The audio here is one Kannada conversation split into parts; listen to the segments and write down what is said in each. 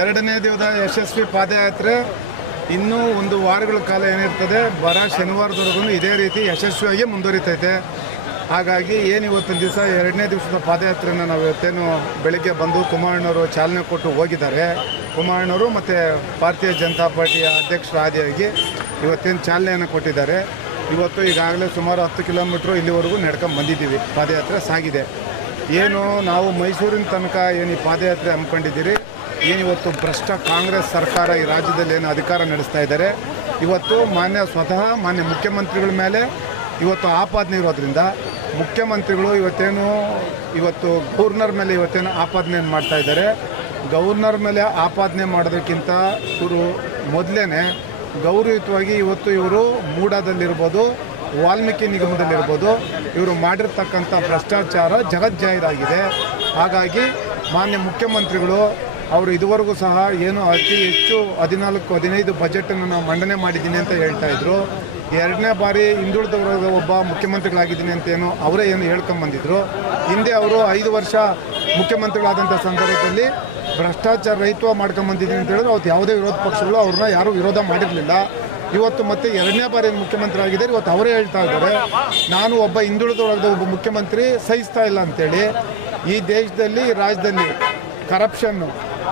ಎರಡನೇ ದಿವಸ ಯಶಸ್ವಿ ಪಾದಯಾತ್ರೆ ಇನ್ನೂ ಒಂದು ವಾರಗಳ ಕಾಲ ಏನಿರ್ತದೆ, ಬರ ಶನಿವಾರದವರೆಗೂ ಇದೇ ರೀತಿ ಯಶಸ್ವಿಯಾಗಿ ಮುಂದುವರಿತೈತೆ. ಹಾಗಾಗಿ ಏನು ಇವತ್ತಿನ ದಿವಸ ಎರಡನೇ ದಿವಸದ ಪಾದಯಾತ್ರೆನ ನಾವು ಇವತ್ತೇನು ಬೆಳಿಗ್ಗೆ ಬಂದು ಕುಮಾರಣ್ಣವರು ಚಾಲನೆ ಕೊಟ್ಟು ಹೋಗಿದ್ದಾರೆ. ಕುಮಾರಣ್ಣವರು ಮತ್ತು ಭಾರತೀಯ ಜನತಾ ಪಾರ್ಟಿಯ ಅಧ್ಯಕ್ಷರಾದಿಯಾಗಿ ಇವತ್ತೇನು ಚಾಲನೆಯನ್ನು ಕೊಟ್ಟಿದ್ದಾರೆ. ಇವತ್ತು ಈಗಾಗಲೇ ಸುಮಾರು ಹತ್ತು ಕಿಲೋಮೀಟ್ರು ಇಲ್ಲಿವರೆಗೂ ನಡ್ಕೊಂಡು ಬಂದಿದ್ದೀವಿ. ಪಾದಯಾತ್ರೆ ಸಾಗಿದೆ. ಏನು ನಾವು ಮೈಸೂರಿನ ತನಕ ಏನು ಈ ಪಾದಯಾತ್ರೆ ಹಮ್ಮಿಕೊಂಡಿದ್ದೀರಿ? ಏನಿವತ್ತು ಭ್ರಷ್ಟ ಕಾಂಗ್ರೆಸ್ ಸರ್ಕಾರ ಈ ರಾಜ್ಯದಲ್ಲಿ ಏನು ಅಧಿಕಾರ ನಡೆಸ್ತಾ ಇದ್ದಾರೆ? ಇವತ್ತು ಮಾನ್ಯ ಸ್ವತಃ ಮಾನ್ಯ ಮುಖ್ಯಮಂತ್ರಿಗಳ ಮೇಲೆ ಇವತ್ತು ಆಪಾದನೆ ಇರೋದ್ರಿಂದ ಮುಖ್ಯಮಂತ್ರಿಗಳು ಇವತ್ತೇನು ಇವತ್ತು ಗವರ್ನರ್ ಮೇಲೆ ಇವತ್ತೇನು ಆಪಾದನೆ ಮಾಡ್ತಾ ಇದ್ದಾರೆ. ಗವರ್ನರ್ ಮೇಲೆ ಆಪಾದನೆ ಮಾಡೋದಕ್ಕಿಂತ ಇವರು ಮೊದಲೇ ಗೌರವಯುತವಾಗಿ ಇವತ್ತು ಇವರು ಮೂಡಾದಲ್ಲಿರ್ಬೋದು. ವಾಲ್ಮೀಕಿ ನಿಗಮದಲ್ಲಿರ್ಬೋದು. ಇವರು ಮಾಡಿರ್ತಕ್ಕಂಥ ಭ್ರಷ್ಟಾಚಾರ ಜಗಜ್ಜಾಹಿರಾಗಿದೆ ಹಾಗಾಗಿ ಮಾನ್ಯ ಮುಖ್ಯಮಂತ್ರಿಗಳು, ಅವರು ಇದುವರೆಗೂ ಸಹ ಏನು ಅತಿ ಹೆಚ್ಚು ಹದಿನಾಲ್ಕು, ಹದಿನೈದು ಬಜೆಟನ್ನು ನಾವು ಮಂಡನೆ ಮಾಡಿದ್ದೀನಿ ಅಂತ ಹೇಳ್ತಾ ಇದ್ರು. ಎರಡನೇ ಬಾರಿ ಹಿಂದುಳಿದ ವರ್ಗದ ಒಬ್ಬ ಮುಖ್ಯಮಂತ್ರಿಗಳಾಗಿದ್ದೀನಿ ಅಂತ ಏನು ಅವರೇ ಏನು ಹೇಳ್ಕೊಂಬಂದಿದ್ರು. ಹಿಂದೆ ಅವರು ಐದು ವರ್ಷ ಮುಖ್ಯಮಂತ್ರಿಗಳಾದಂಥ ಸಂದರ್ಭದಲ್ಲಿ ಭ್ರಷ್ಟಾಚಾರ ರಹಿತ ಮಾಡ್ಕೊಂಬಂದಿದ್ದೀನಿ ಅಂತ ಹೇಳಿದ್ರು. ಅವತ್ತು ಯಾವುದೇ ವಿರೋಧ ಪಕ್ಷಗಳು ಅವ್ರನ್ನ ಯಾರೂ ವಿರೋಧ ಮಾಡಿರಲಿಲ್ಲ. ಇವತ್ತು ಮತ್ತೆ ಎರಡನೇ ಬಾರಿ ಮುಖ್ಯಮಂತ್ರಿ ಆಗಿದ್ದಾರೆ. ಇವತ್ತು ಅವರೇ ಹೇಳ್ತಾ ಇದ್ದಾರೆ, ನಾನು ಒಬ್ಬ ಹಿಂದುಳಿದ ವರ್ಗದ ಒಬ್ಬ ಮುಖ್ಯಮಂತ್ರಿ ಸಹಿಸ್ತಾ ಇಲ್ಲ ಅಂತೇಳಿ. ಈ ದೇಶದಲ್ಲಿ ರಾಜ್ಯದಲ್ಲಿ ಕರಪ್ಷನ್ನು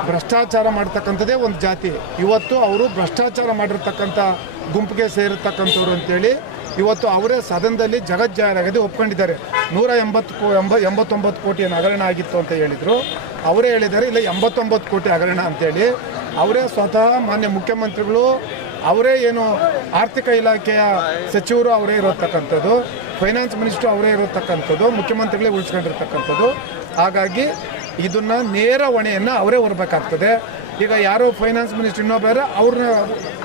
ಭ್ರಷ್ಟಾಚಾರ ಮಾಡ್ತಕ್ಕಂಥದ್ದೇ ಒಂದು ಜಾತಿ. ಇವತ್ತು ಅವರು ಭ್ರಷ್ಟಾಚಾರ ಮಾಡಿರ್ತಕ್ಕಂಥ ಗುಂಪಿಗೆ ಸೇರಿರ್ತಕ್ಕಂಥವ್ರು ಅಂತೇಳಿ ಇವತ್ತು ಅವರೇ ಸದನದಲ್ಲಿ ಜಗಜ್ಜಾಹೀರಾಗದೆ ಒಪ್ಕೊಂಡಿದ್ದಾರೆ. ನೂರ ಎಂಬತ್ತು ಎಂಬ ಎಂಬತ್ತೊಂಬತ್ತು ಕೋಟಿ ಹಗರಣ ಆಗಿತ್ತು ಅಂತ ಹೇಳಿದರು. ಅವರೇ ಹೇಳಿದ್ದಾರೆ, ಇಲ್ಲ ಎಂಬತ್ತೊಂಬತ್ತು ಕೋಟಿ ಹಗರಣ ಅಂತೇಳಿ. ಅವರೇ ಸ್ವತಃ ಮಾನ್ಯ ಮುಖ್ಯಮಂತ್ರಿಗಳು ಅವರೇ ಏನು ಆರ್ಥಿಕ ಇಲಾಖೆಯ ಸಚಿವರು ಅವರೇ ಇರತಕ್ಕಂಥದ್ದು ಫೈನಾನ್ಸ್ ಮಿನಿಸ್ಟರ್ ಅವರೇ ಇರತಕ್ಕಂಥದ್ದು, ಮುಖ್ಯಮಂತ್ರಿಗಳೇ ಉಳಿಸ್ಕೊಂಡಿರ್ತಕ್ಕಂಥದ್ದು. ಹಾಗಾಗಿ ಇದನ್ನು ನೇರ ಹೊಣೆಯನ್ನು ಅವರೇ ಹೊರಬೇಕಾಗ್ತದೆ. ಈಗ ಯಾರೋ ಫೈನಾನ್ಸ್ ಮಿನಿಸ್ಟರ್ ಇನ್ನೊಬ್ಬರ ಅವ್ರನ್ನ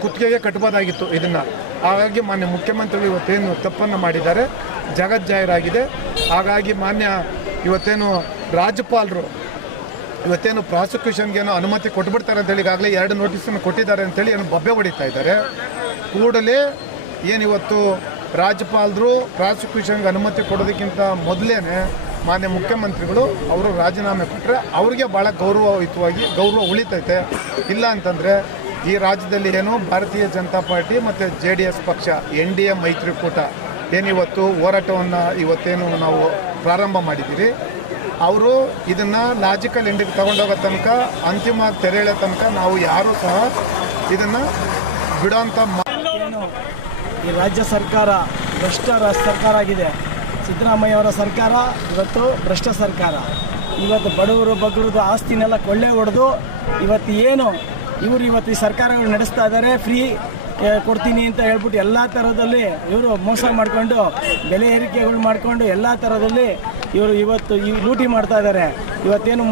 ಕುತ್ತಿಗೆಗೆ ಕಟ್ಟಬೋದಾಗಿತ್ತು ಇದನ್ನು. ಹಾಗಾಗಿ ಮಾನ್ಯ ಮುಖ್ಯಮಂತ್ರಿಗಳು ಇವತ್ತೇನು ತಪ್ಪನ್ನು ಮಾಡಿದ್ದಾರೆ. ಜಗಜ್ಜಾಹೀರಾಗಿದೆ ಹಾಗಾಗಿ ಮಾನ್ಯ ಇವತ್ತೇನು ರಾಜ್ಯಪಾಲರು ಇವತ್ತೇನು ಪ್ರಾಸಿಕ್ಯೂಷನ್ಗೆ ಏನೋ ಅನುಮತಿ ಕೊಟ್ಬಿಡ್ತಾರೆ ಅಂತೇಳಿ ಈಗಾಗಲೇ ಎರಡು ನೋಟಿಸನ್ನು ಕೊಟ್ಟಿದ್ದಾರೆ ಅಂತೇಳಿ ಏನು ಬಬ್ಬೆ ಹೊಡಿತಾ ಇದ್ದಾರೆ. ಕೂಡಲೇ ಏನಿವತ್ತು ರಾಜ್ಯಪಾಲರು ಪ್ರಾಸಿಕ್ಯೂಷನ್ಗೆ ಅನುಮತಿ ಕೊಡೋದಕ್ಕಿಂತ ಮೊದಲೇ ಮಾನ್ಯ ಮುಖ್ಯಮಂತ್ರಿಗಳು ಅವರು ರಾಜೀನಾಮೆ ಕೊಟ್ಟರೆ ಅವ್ರಿಗೆ ಭಾಳ ಗೌರವಯುತವಾಗಿ ಗೌರವ ಉಳಿತೈತೆ. ಇಲ್ಲ ಅಂತಂದರೆ ಈ ರಾಜ್ಯದಲ್ಲಿ ಏನು ಭಾರತೀಯ ಜನತಾ ಪಾರ್ಟಿ ಮತ್ತು ಜೆ ಡಿ ಎಸ್ ಪಕ್ಷ, ಎನ್ ಡಿ ಎ ಮೈತ್ರಿಕೂಟ ಏನಿವತ್ತು ಹೋರಾಟವನ್ನು ಇವತ್ತೇನು ನಾವು ಪ್ರಾರಂಭ ಮಾಡಿದ್ದೀವಿ ಅವರು ಇದನ್ನು ಲಾಜಿಕಲ್ ಎಂಡಿಗೆ ತಗೊಂಡೋಗೋ ತನಕ ಅಂತಿಮವಾಗಿ ತೆರೆ ತನಕ ನಾವು ಯಾರು ಸಹ ಇದನ್ನು ಬಿಡೋಂಥ ಈ ರಾಜ್ಯ ಸರ್ಕಾರ ಭ್ರಷ್ಟ ಸರ್ಕಾರ ಆಗಿದೆ. ಸಿದ್ದರಾಮಯ್ಯ ಅವರ ಸರ್ಕಾರ, ಇವತ್ತು ಭ್ರಷ್ಟ ಸರ್ಕಾರ. ಇವತ್ತು ಬಡವರು ಬಗ್ಗರದು ಆಸ್ತಿನೆಲ್ಲ ಕೊಳ್ಳೆ ಹೊಡೆದು ಇವತ್ತು ಏನು ಇವರು ಇವತ್ತು ಈ ಸರ್ಕಾರಗಳು ನಡೆಸ್ತಾ ಇದ್ದಾರೆ ಫ್ರೀ ಕೊಡ್ತೀನಿ ಅಂತ ಹೇಳ್ಬಿಟ್ಟು ಎಲ್ಲ ಥರದಲ್ಲಿ ಇವರು ಮೋಸ ಮಾಡಿಕೊಂಡು, ಬೆಲೆ ಏರಿಕೆಗಳು ಮಾಡಿಕೊಂಡು ಎಲ್ಲ ಥರದಲ್ಲಿ ಇವರು ಇವತ್ತು ಈ ಲೂಟಿ ಮಾಡ್ತಾ ಇದ್ದಾರೆ. ಇವತ್ತೇನು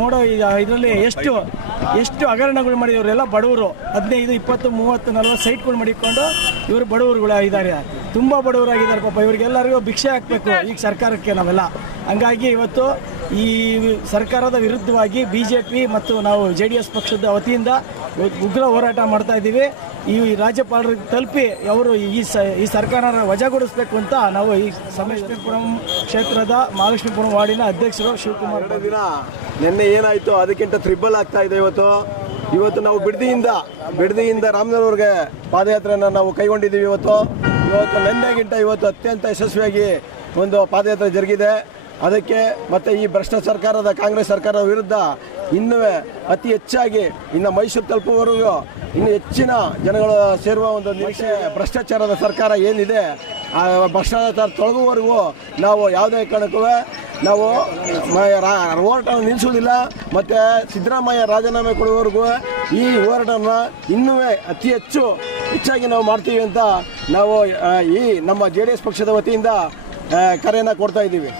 ಮೋಡೋ ಇದರಲ್ಲಿ ಎಷ್ಟು ಎಷ್ಟು ಹಗರಣಗಳು ಮಾಡಿ ಇವರೆಲ್ಲ ಬಡವರು. ಹದಿನೈದು, ಇಪ್ಪತ್ತು, ಮೂವತ್ತು, ನಲ್ವತ್ತು ಸೈಟ್ಗಳು ಮಾಡಿಕೊಂಡು ಇವರು ಬಡವರುಗಳು ಇದ್ದಾರೆ. ತುಂಬ ಬಡವರಾಗಿದ್ದಾರೆ ಪಾಪ, ಇವರಿಗೆಲ್ಲರಿಗೂ ಭಿಕ್ಷೆ ಹಾಕಬೇಕು ಈಗ ಸರ್ಕಾರಕ್ಕೆ ನಾವೆಲ್ಲ. ಹಂಗಾಗಿ ಇವತ್ತು ಈ ಸರ್ಕಾರದ ವಿರುದ್ಧವಾಗಿ ಬಿ ಮತ್ತು ನಾವು ಜೆ ಪಕ್ಷದ ವತಿಯಿಂದ ಉಗ್ರ ಹೋರಾಟ ಮಾಡ್ತಾ ಇದ್ದೀವಿ. ಈ ರಾಜ್ಯಪಾಲರಿಗೆ ತಲುಪಿ ಅವರು ಈ ಸ, ಈ ಸರ್ಕಾರನ ವಜಾಗೊಳಿಸಬೇಕು ಅಂತ ನಾವು ಈ ಸಮೇಶ್ವರಪುರಂ ಕ್ಷೇತ್ರದ ಮಹಾಲಕ್ಷ್ಮೀಪುರಂ ವಾರ್ಡಿನ ಅಧ್ಯಕ್ಷರು ಶಿವಕುಮಾರ್ ದಿನ ನಿನ್ನೆ ಏನಾಯಿತು? ಅದಕ್ಕಿಂತ ತ್ರಿಬಲ್ ಆಗ್ತಾ ಇದೆ ಇವತ್ತು. ಇವತ್ತು ನಾವು ಬಿಡದಿಯಿಂದ ಬಿಡದಿಯಿಂದ ರಾಮನಗರವ್ರಿಗೆ ಪಾದಯಾತ್ರೆಯನ್ನು ನಾವು ಕೈಗೊಂಡಿದ್ದೀವಿ ಇವತ್ತು. ಇವತ್ತು ನಿನ್ನೆಗಿಂತ ಇವತ್ತು ಅತ್ಯಂತ ಯಶಸ್ವಿಯಾಗಿ ಒಂದು ಪಾದಯಾತ್ರೆ ಜರುಗಿದೆ. ಅದಕ್ಕೆ ಮತ್ತು ಈ ಭ್ರಷ್ಟ ಸರ್ಕಾರದ, ಕಾಂಗ್ರೆಸ್ ಸರ್ಕಾರದ ವಿರುದ್ಧ ಇನ್ನೂ ಅತಿ ಹೆಚ್ಚಾಗಿ ಇನ್ನು ಮೈಸೂರು ತಲುಪುವವರೆಗೂ ಇನ್ನು ಹೆಚ್ಚಿನ ಜನಗಳು ಸೇರುವ ಒಂದು ನಿರೀಕ್ಷೆ, ಭ್ರಷ್ಟಾಚಾರದ ಸರ್ಕಾರ ಏನಿದೆ, ಆ ಭ್ರಷ್ಟಾಚಾರ ತೊಳಗುವವರೆಗೂ ನಾವು ಯಾವುದೇ ಕಾರಣಕ್ಕೂ ನಾವು ಹೋರಾಟವನ್ನು ನಿಲ್ಲಿಸುವುದಿಲ್ಲ. ಮತ್ತು ಸಿದ್ದರಾಮಯ್ಯ ರಾಜೀನಾಮೆ ಕೊಡುವವರೆಗೂ ಈ ಹೋರಾಟವನ್ನು ಇನ್ನೂ ಅತಿ ಹೆಚ್ಚು ಹೆಚ್ಚಾಗಿ ನಾವು ಮಾಡ್ತೀವಿ ಅಂತ ನಾವು ಈ ನಮ್ಮ ಜೆ ಡಿ ಎಸ್ ಪಕ್ಷದ ವತಿಯಿಂದ ಕರೆಯನ್ನು ಕೊಡ್ತಾ ಇದ್ದೀವಿ.